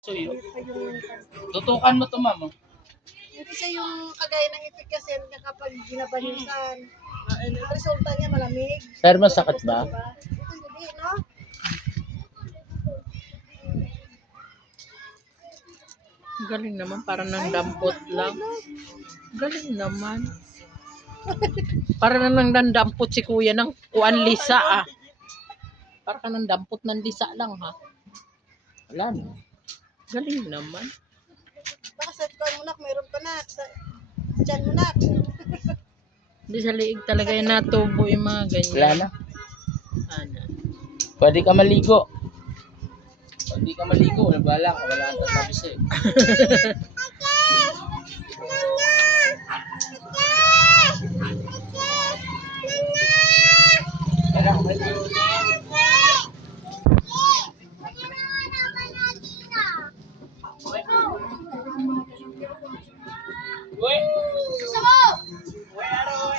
So yun, Hindi pa yung tutukan mo to, ma'am. Oh. hindi kasi yung kagaya ng ipit kasi niya kapag ginabanyusan. Ang resulta niya malamig. Sir, masakit ba? Ito hindi, no? Galing naman, parang nandampot lang. Galing naman. Parang nandampot si kuya ng kuan lisa ah. Parang ka nandampot ng lisa lang ha. Wala no. Galing naman. Baka sa ito mo nak, mayroon pa nak. Diyan mo nak. Hindi sa liig talaga yung natubo yung mga ganyan. Wala na. Ano? Pwede ka maligo. Pwede ka maligo. Wala ka. Wala kang tatapos eh. Wala ka maligo. Uy! Uy, araw, uy!